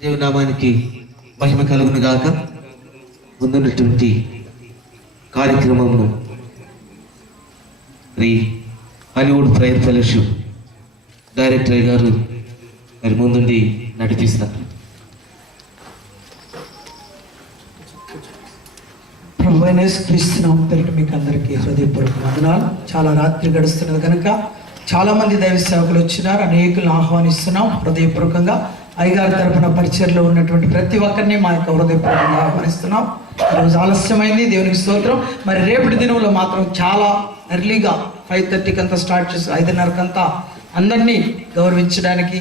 దేవునామానికి మహిమ కలుగును గాక. ముందున్నటువంటి కార్యక్రమమును హాలీవుడ్ ప్రేయర్ ఫెలోషిప్ డైరెక్టర్ గారు మరి ముందుండి నడిపిస్తారు. ప్రభువైన యేసుక్రీస్తు నామమున పేరిట మీకు అందరికీ హృదయపూర్వక వందనాలు. చాలా రాత్రి గడుస్తున్నది కనుక చాలామంది దైవ సేవకులు వచ్చినారు. అనేకులను ఆహ్వానిస్తున్నాం హృదయపూర్వకంగా. అయ్యగారి తరపున పరిచయలో ఉన్నటువంటి ప్రతి ఒక్కరిని మా యొక్క హృదయపూర్వకంగా ఆహ్వానిస్తున్నాం. ఈరోజు ఆలస్యమైంది, దేవునికి స్తోత్రం. మరి రేపటి దినంలో మాత్రం చాలా ఎర్లీగా 5:30కి అంతా స్టార్ట్ చేసి 5:30కంతా అందరినీ గౌరవించడానికి,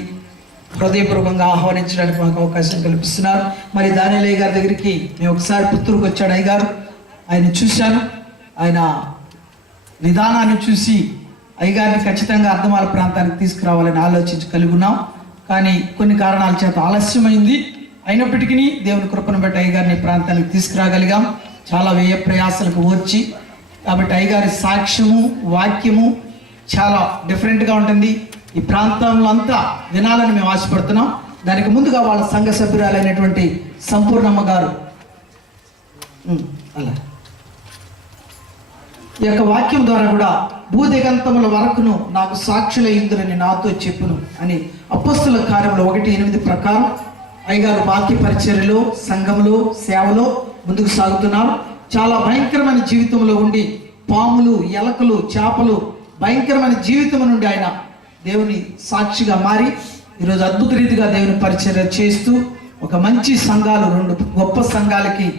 హృదయపూర్వకంగా ఆహ్వానించడానికి మాకు అవకాశం కల్పిస్తున్నారు. మరి దానిలయ్య గారి దగ్గరికి మేము ఒకసారి పుత్తూరుకు వచ్చాడు అయ్యగారు. ఆయన చూశాను, ఆయన విధానాన్ని చూసి అయ్యగారిని ఖచ్చితంగా అర్థమాల ప్రాంతానికి తీసుకురావాలని ఆలోచించి కలిగి ఉన్నాం. కానీ కొన్ని కారణాల చేత ఆలస్యమైంది. అయినప్పటికీ దేవుని కృపను బట్టి అయ్యగారిని ప్రాంతానికి తీసుకురాగలిగాం, చాలా వ్యయ ప్రయాసాలకు ఓర్చి. కాబట్టి అయ్యగారి సాక్ష్యము, వాక్యము చాలా డిఫరెంట్గా ఉంటుంది. ఈ ప్రాంతంలో అంతా వినాలని మేము ఆశపడుతున్నాం. దానికి ముందుగా వాళ్ళ సంఘ సభ్యురాలైనటువంటి సంపూర్ణమ్మ గారు అలా ఈ యొక్క వాక్యం ద్వారా కూడా భూదిగంతముల వరకును నాకు సాక్షుల ఇందురని నాతో చెప్పును అని అపోస్తల కార్యములు 1:8 ప్రకారం అయ్యగారు వాక్య పరిచర్యలో, సంఘంలో, సేవలో ముందుకు సాగుతున్నారు. చాలా భయంకరమైన జీవితంలో ఉండి పాములు, ఎలకలు, చేపలు భయంకరమైన జీవితం నుండి ఆయన దేవుని సాక్షిగా మారి ఈరోజు అద్భుత రీతిగా దేవుని పరిచర్య చేస్తూ ఒక మంచి సంఘాలు, 2 గొప్ప సంఘాలకి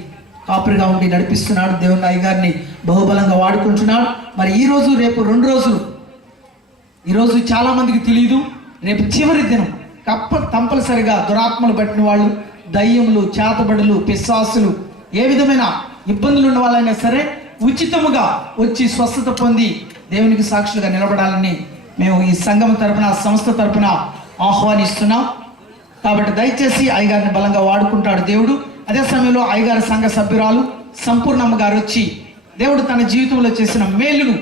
కాపురిగా ఉండి నడిపిస్తున్నాడు. దేవుని అయ్యగారిని బహుబలంగా వాడుకుంటున్నాడు. మరి ఈరోజు రేపు 2 రోజులు. ఈరోజు చాలామందికి తెలియదు, రేపు చివరి దినం. కంపల్సరిగా దురాత్మలు పట్టిన వాళ్ళు, దయ్యములు, చేతబడులు, పిశాసులు, ఏ విధమైన ఇబ్బందులు ఉన్న వాళ్ళైనా సరే ఉచితముగా వచ్చి స్వస్థత పొంది దేవునికి సాక్షులుగా నిలబడాలని మేము ఈ సంఘం తరపున, సంస్థ తరపున ఆహ్వానిస్తున్నాం. కాబట్టి దయచేసి అయ్యగారిని బలంగా వాడుకుంటాడు దేవుడు. అదే సమయంలో అయ్యగారి సంఘ సభ్యురాలు సంపూర్ణమ్మ గారు వచ్చి దేవుడు తన జీవితంలో చేసిన మేలును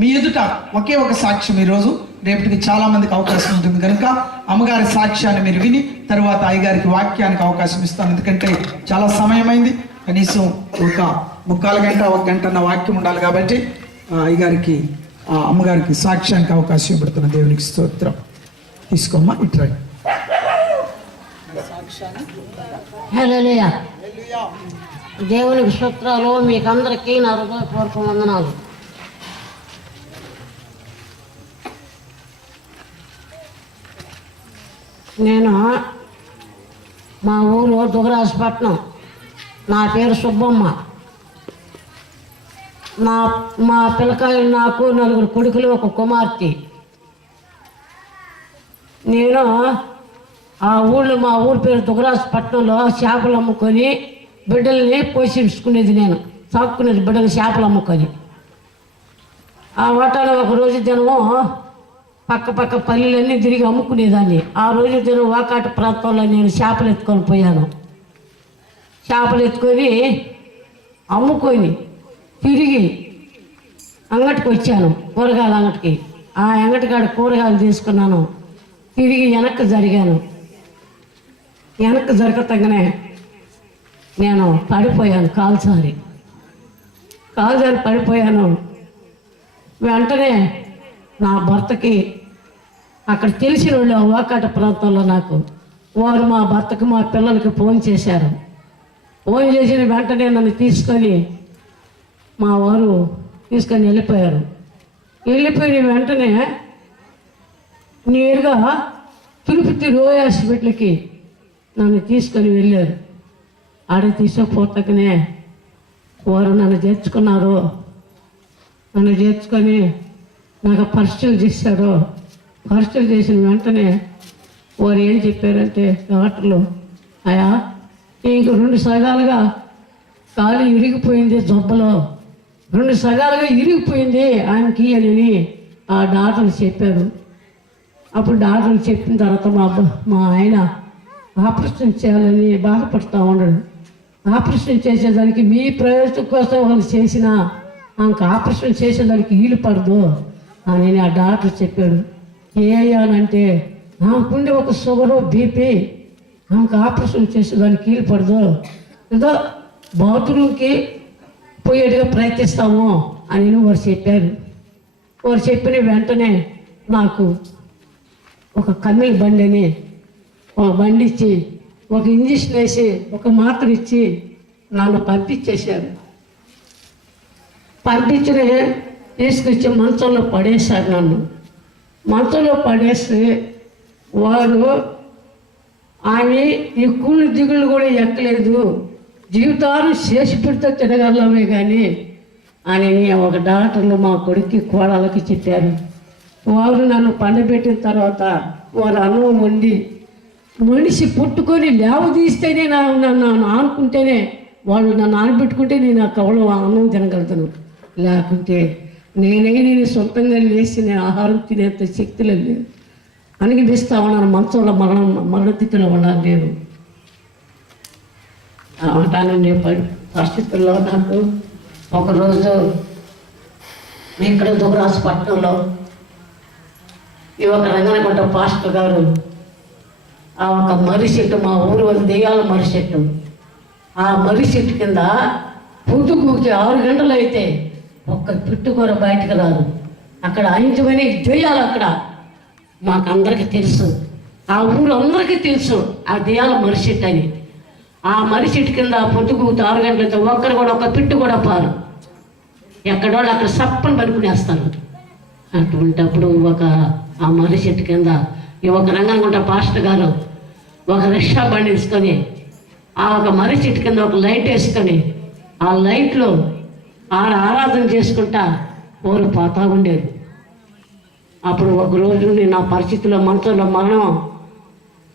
మీ ఎదుట ఒకే ఒక సాక్ష్యం ఈరోజు, రేపటికి చాలా మందికి అవకాశం ఉంటుంది కనుక అమ్మగారి సాక్ష్యాన్ని మీరు విని తర్వాత అయ్యగారికి వాక్యానికి అవకాశం ఇస్తాను. ఎందుకంటే చాలా సమయమైంది, కనీసం ఒక 3/4 గంట, 1 గంట అన్న వాక్యం ఉండాలి. కాబట్టి అయ్యగారికి, అమ్మగారికి సాక్ష్యానికి అవకాశం ఇవ్వబడుతున్న దేవునికి స్తోత్రం. తీసుకోమ్మా, ఇట్రా. హల్లెలూయా. దేవునికి స్తోత్రాలు. మీకు అందరికీ నా హృదయపూర్వక వందనాలు. నేను మా ఊరు దుగరాజపట్నం. నా పేరు సుబ్బమ్మ. మా పిల్లకాయలు, నాకు 4 కొడుకులు, 1 కుమార్తె. నేను మా ఊరు పేరు దుగరాజపట్నంలో చేపలు అమ్ముకొని బిడ్డల్ని పోషించుకునేది. నేను సాక్కునేది బిడ్డలు చేపలు అమ్ముకొని. ఆ వాటాలో ఒక రోజు దినము పక్క పల్లెలన్నీ తిరిగి అమ్ముకునేదాన్ని. ఆ రోజు దినం వాకాటు ప్రాంతంలో నేను చేపలు ఎత్తుకొని పోయాను. చేపలు ఎత్తుకొని అమ్ముకొని తిరిగి అంగటికి వచ్చాను, కూరగాయల అంగటికి. ఆ అంగటికాడ కూరగాయలు తీసుకున్నాను. తిరిగి వెనక్కి జరిగాను. వెనక్కి జరగతగానే నేను పడిపోయాను, కాలు జారి పడిపోయాను. వెంటనే నా భర్తకి, అక్కడ తెలిసిన వాళ్ళు వాకాట ప్రాంతంలో నాకు, వారు మా భర్తకి, మా పిల్లలకి ఫోన్ చేశారు. ఫోన్ చేసిన వెంటనే నన్ను తీసుకొని మా వారు తీసుకొని వెళ్ళిపోయారు. వెళ్ళిపోయిన వెంటనే నేరుగా తిరుపతి రోయ్ హాస్పిటల్కి నన్ను తీసుకొని వెళ్ళారు. ఆడ తీసుకుపోతకనే వారు నన్ను చేర్చుకున్నారు. నన్ను చేర్చుకొని నాకు పరీక్షలు చేశారు. పరీక్షలు చేసిన వెంటనే వారు ఏం చెప్పారంటే, డాక్టర్లు, అయ్యా ఇంక 2 సగాలుగా కాలు ఇరిగిపోయింది, జబ్బలో 2 సగాలుగా ఇరిగిపోయింది ఆయనకి అని ఆ డాక్టర్లు చెప్పారు. అప్పుడు డాక్టర్లు చెప్పిన తర్వాత మా ఆయన ఆపరేషన్ చేయాలని బాధపడుతూ ఉన్నాడు. ఆపరేషన్ చేసేదానికి మీ ప్రయోజనం కోసం వాళ్ళు చేసిన ఆపరేషన్ చేసేదానికి వీలు పడదు అని ఆ డాక్టర్ చెప్పాడు. ఏ అయ్యానంటే నాకుండే ఒక షుగరు, బీపీ ఆమెకు ఆపరేషన్ చేసి దానికి కీలు పడదు, ఏదో బాత్రూమ్కి పోయేట్టుగా ప్రయత్నిస్తాము అని వారు చెప్పారు. వారు చెప్పిన వెంటనే నాకు ఒక కమ్మిల బండిని ఒక బండి ఇచ్చి ఒక ఇంజక్షన్ వేసి ఒక మాత్ర ఇచ్చి నన్ను పంపించేశారు. పంపించిన తీసుకొచ్చి మంచంలో పడేశారు. నన్ను మంచంలో పడేసి వారు ఆమె ఈ కూలి దిగులు కూడా ఎక్కలేదు, జీవితాలు చేసి పెడితే తిరగలమే కానీ అని ఒక డాక్టర్లు మా కొడుక్కి కోడలకి చెప్పారు. వారు నన్ను పండబెట్టిన తర్వాత వారు అన్నం వండి మనిషి పుట్టుకొని లేవ తీస్తేనే నన్ను ఆనుకుంటేనే వాళ్ళు నన్ను ఆనబెట్టుకుంటే నేను ఆ కవలో అన్నం తినగలుగుతాను. లేకుంటే నేను సొంతంగా లేచి నేను ఆహారం తినేంత శక్తి లేదు. అనిగిపిస్తా ఉన్నాను, మంచంలో మరణస్థితిలో ఉన్నాను నేను. అంటానండి పరిస్థితుల్లో నాకు ఒకరోజు ఇక్కడ దుగరాజపట్నంలో ఈ ఒక రంగనగుంట పాస్టర్ గారు ఆ ఒక మర్రి చెట్టు, మా ఊరు దెయ్యాల మర్రి చెట్టు, ఆ మర్రి చెట్టు కింద పొద్దుగూకి 6 గంటలు అయితే ఒక్క పిట్టుకూర బయటకు రాదు. అక్కడ అయించమని దెయ్యాలు అక్కడ మాకందరికీ తెలుసు, ఆ ఊరు అందరికీ తెలుసు ఆ దెయ్యాల మర్రి చెట్టు అని. ఆ మర్రి చెట్టు కింద పొద్దుగూకి 6 గంటలతో ఒక్కరు కూడా ఒక పిట్టు కూడా పారు, ఎక్కడోళ్ళు అక్కడ సప్పని పనుకునేస్తారు. అటువంటప్పుడు ఆ మర్రి చెట్టు కింద ఒక రంగనగుంట పాస్టర్ గారు ఒక రిక్షా బండి వేసుకొని ఆ ఒక మర్రి చెట్టు కింద ఒక లైట్ వేసుకొని ఆ లైట్లో ఆరాధన చేసుకుంటా ఊరు పోతా ఉండేది. అప్పుడు ఒకరోజు నేను ఆ పరిస్థితిలో మనసులో మరణం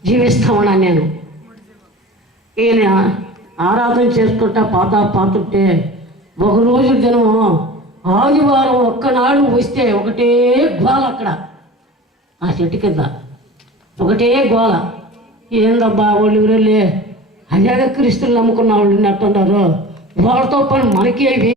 జీవిస్తా ఉన్నాను. నేను ఈయన ఆరాధన చేసుకుంటా పోతుంటే ఒకరోజు దినం ఆదివారం ఒక్కనాడు వస్తే ఒకటే గోల అక్కడ ఆ చెట్టు కింద ఒకటే గోల. ఏందబ్బా వాళ్ళు ఎవరెళ్ళి అయ్యాక క్రీస్తులు నమ్ముకున్న వాళ్ళు ఉన్నట్టున్నారు, వాళ్ళతో పని మనకేవి